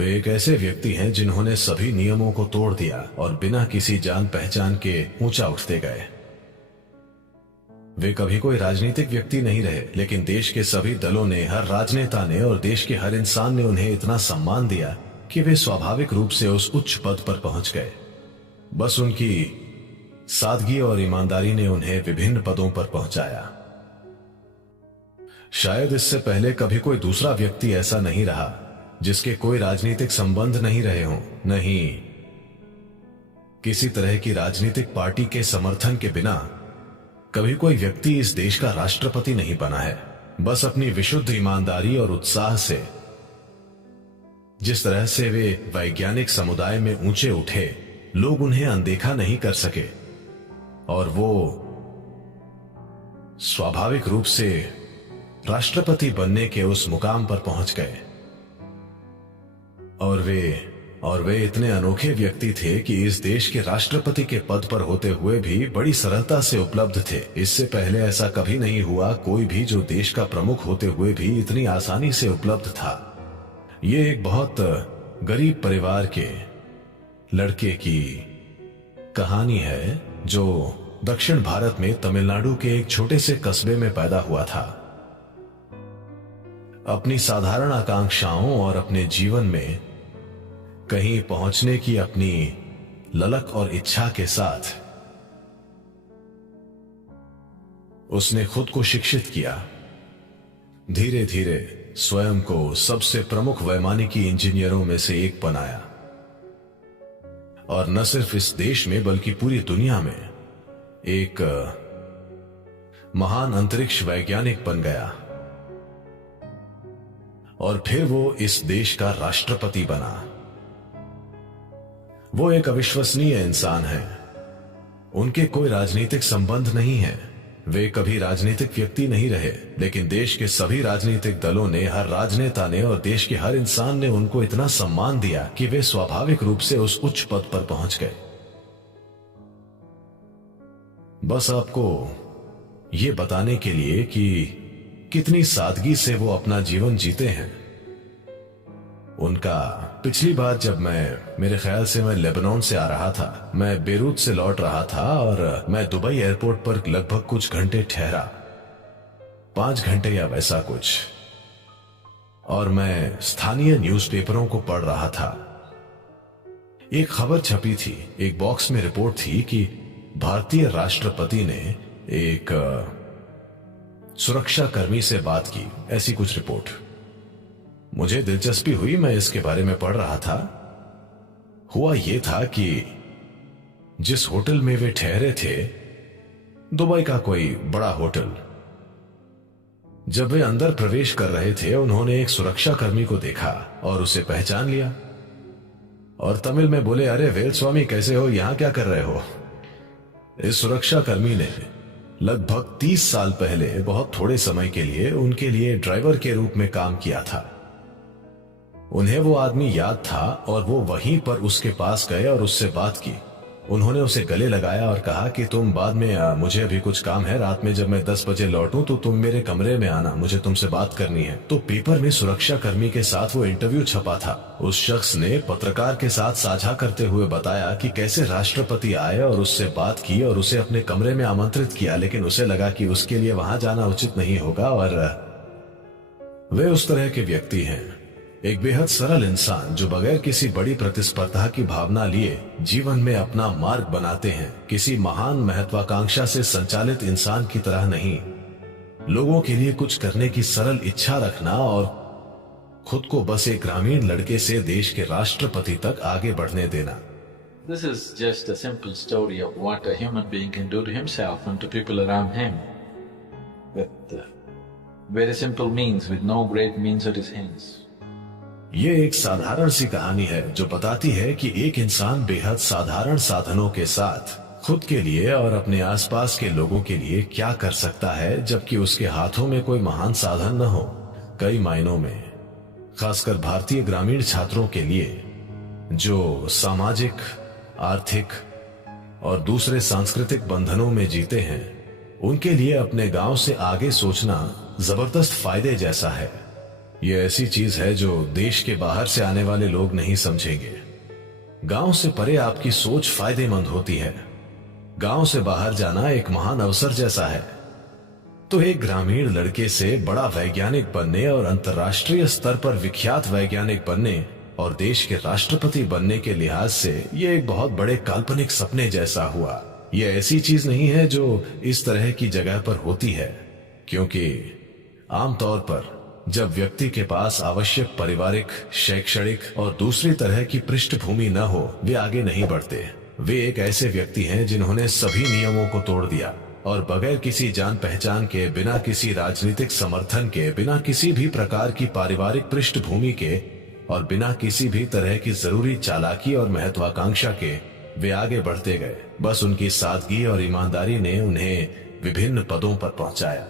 वे एक ऐसे व्यक्ति हैं जिन्होंने सभी नियमों को तोड़ दिया और बिना किसी जान पहचान के ऊंचा उठते गए। वे कभी कोई राजनीतिक व्यक्ति नहीं रहे, लेकिन देश के सभी दलों ने, हर राजनेता ने और देश के हर इंसान ने उन्हें इतना सम्मान दिया कि वे स्वाभाविक रूप से उस उच्च पद पर पहुंच गए। बस उनकी सादगी और ईमानदारी ने उन्हें विभिन्न पदों पर पहुंचाया। शायद इससे पहले कभी कोई दूसरा व्यक्ति ऐसा नहीं रहा जिसके कोई राजनीतिक संबंध नहीं रहे हों, नहीं किसी तरह की राजनीतिक पार्टी के समर्थन के बिना कभी कोई व्यक्ति इस देश का राष्ट्रपति नहीं बना है। बस अपनी विशुद्ध ईमानदारी और उत्साह से, जिस तरह से वे वैज्ञानिक समुदाय में ऊंचे उठे, लोग उन्हें अनदेखा नहीं कर सके और वो स्वाभाविक रूप से राष्ट्रपति बनने के उस मुकाम पर पहुंच गए। और वे इतने अनोखे व्यक्ति थे कि इस देश के राष्ट्रपति के पद पर होते हुए भी बड़ी सरलता से उपलब्ध थे। इससे पहले ऐसा कभी नहीं हुआ कोई भी जो देश का प्रमुख होते हुए भी इतनी आसानी से उपलब्ध था। ये एक बहुत गरीब परिवार के लड़के की कहानी है जो दक्षिण भारत में तमिलनाडु के एक छोटे से कस्बे में पैदा हुआ था। अपनी साधारण आकांक्षाओं और अपने जीवन में कहीं पहुंचने की अपनी ललक और इच्छा के साथ उसने खुद को शिक्षित किया। धीरे धीरे स्वयं को सबसे प्रमुख वैमानिकी इंजीनियरों में से एक बनाया और न सिर्फ इस देश में बल्कि पूरी दुनिया में एक महान अंतरिक्ष वैज्ञानिक बन गया। और फिर वो इस देश का राष्ट्रपति बना। वो एक अविश्वसनीय इंसान है। उनके कोई राजनीतिक संबंध नहीं है, वे कभी राजनीतिक व्यक्ति नहीं रहे, लेकिन देश के सभी राजनीतिक दलों ने, हर राजनेता ने और देश के हर इंसान ने उनको इतना सम्मान दिया कि वे स्वाभाविक रूप से उस उच्च पद पर पहुंच गए। बस आपको ये बताने के लिए कि कितनी सादगी से वो अपना जीवन जीते हैं। उनका पिछली बार जब मेरे ख्याल से मैं लेबनान से आ रहा था, मैं बेरूत से लौट रहा था और मैं दुबई एयरपोर्ट पर लगभग कुछ घंटे ठहरा, 5 घंटे या वैसा कुछ, और मैं स्थानीय न्यूज़पेपरों को पढ़ रहा था। एक खबर छपी थी, एक बॉक्स में रिपोर्ट थी कि भारतीय राष्ट्रपति ने एक सुरक्षा कर्मी से बात की, ऐसी कुछ रिपोर्ट। मुझे दिलचस्पी हुई, मैं इसके बारे में पढ़ रहा था। हुआ यह था कि जिस होटल में वे ठहरे थे, दुबई का कोई बड़ा होटल, जब वे अंदर प्रवेश कर रहे थे उन्होंने एक सुरक्षा कर्मी को देखा और उसे पहचान लिया और तमिल में बोले, अरे वेलस्वामी कैसे हो, यहां क्या कर रहे हो। इस सुरक्षा कर्मी ने लगभग 30 साल पहले बहुत थोड़े समय के लिए उनके लिए ड्राइवर के रूप में काम किया था। उन्हें वो आदमी याद था और वो वहीं पर उसके पास गए और उससे बात की। उन्होंने उसे गले लगाया और कहा कि तुम बाद में मुझे अभी कुछ काम है, रात में जब मैं 10 बजे लौटूं तो तुम मेरे कमरे में आना, मुझे तुमसे बात करनी है। तो पेपर में सुरक्षा कर्मी के साथ वो इंटरव्यू छपा था। उस शख्स ने पत्रकार के साथ साझा करते हुए बताया कि कैसे राष्ट्रपति आए और उससे बात की और उसे अपने कमरे में आमंत्रित किया, लेकिन उसे लगा कि उसके लिए वहां जाना उचित नहीं होगा। और वे उस तरह के व्यक्ति हैं, एक बेहद सरल इंसान जो बगैर किसी बड़ी प्रतिस्पर्धा की भावना लिए जीवन में अपना मार्ग बनाते हैं। किसी महान महत्वाकांक्षा से संचालित इंसान की तरह नहीं, लोगों के लिए कुछ करने की सरल इच्छा रखना और खुद को बस एक ग्रामीण लड़के से देश के राष्ट्रपति तक आगे बढ़ने देना। This is just a simple story of what a human being can do to himself and to people around him with very simple means, with no great means at his hands. ये एक साधारण सी कहानी है जो बताती है कि एक इंसान बेहद साधारण साधनों के साथ खुद के लिए और अपने आसपास के लोगों के लिए क्या कर सकता है, जबकि उसके हाथों में कोई महान साधन न हो। कई मायनों में, खासकर भारतीय ग्रामीण छात्रों के लिए जो सामाजिक, आर्थिक और दूसरे सांस्कृतिक बंधनों में जीते हैं, उनके लिए अपने गांव से आगे सोचना जबरदस्त फायदे जैसा है। ये ऐसी चीज है जो देश के बाहर से आने वाले लोग नहीं समझेंगे। गांव से परे आपकी सोच फायदेमंद होती है। गांव से बाहर जाना एक महान अवसर जैसा है। तो एक ग्रामीण लड़के से बड़ा वैज्ञानिक बनने और अंतर्राष्ट्रीय स्तर पर विख्यात वैज्ञानिक बनने और देश के राष्ट्रपति बनने के लिहाज से ये एक बहुत बड़े काल्पनिक सपने जैसा हुआ। ये ऐसी चीज नहीं है जो इस तरह की जगह पर होती है, क्योंकि आमतौर पर जब व्यक्ति के पास आवश्यक पारिवारिक, शैक्षणिक और दूसरी तरह की पृष्ठभूमि न हो, वे आगे नहीं बढ़ते। वे एक ऐसे व्यक्ति हैं जिन्होंने सभी नियमों को तोड़ दिया और बगैर किसी जान पहचान के, बिना किसी राजनीतिक समर्थन के, बिना किसी भी प्रकार की पारिवारिक पृष्ठभूमि के और बिना किसी भी तरह की जरूरी चालाकी और महत्वाकांक्षा के वे आगे बढ़ते गए। बस उनकी सादगी और ईमानदारी ने उन्हें विभिन्न पदों पर पहुंचाया।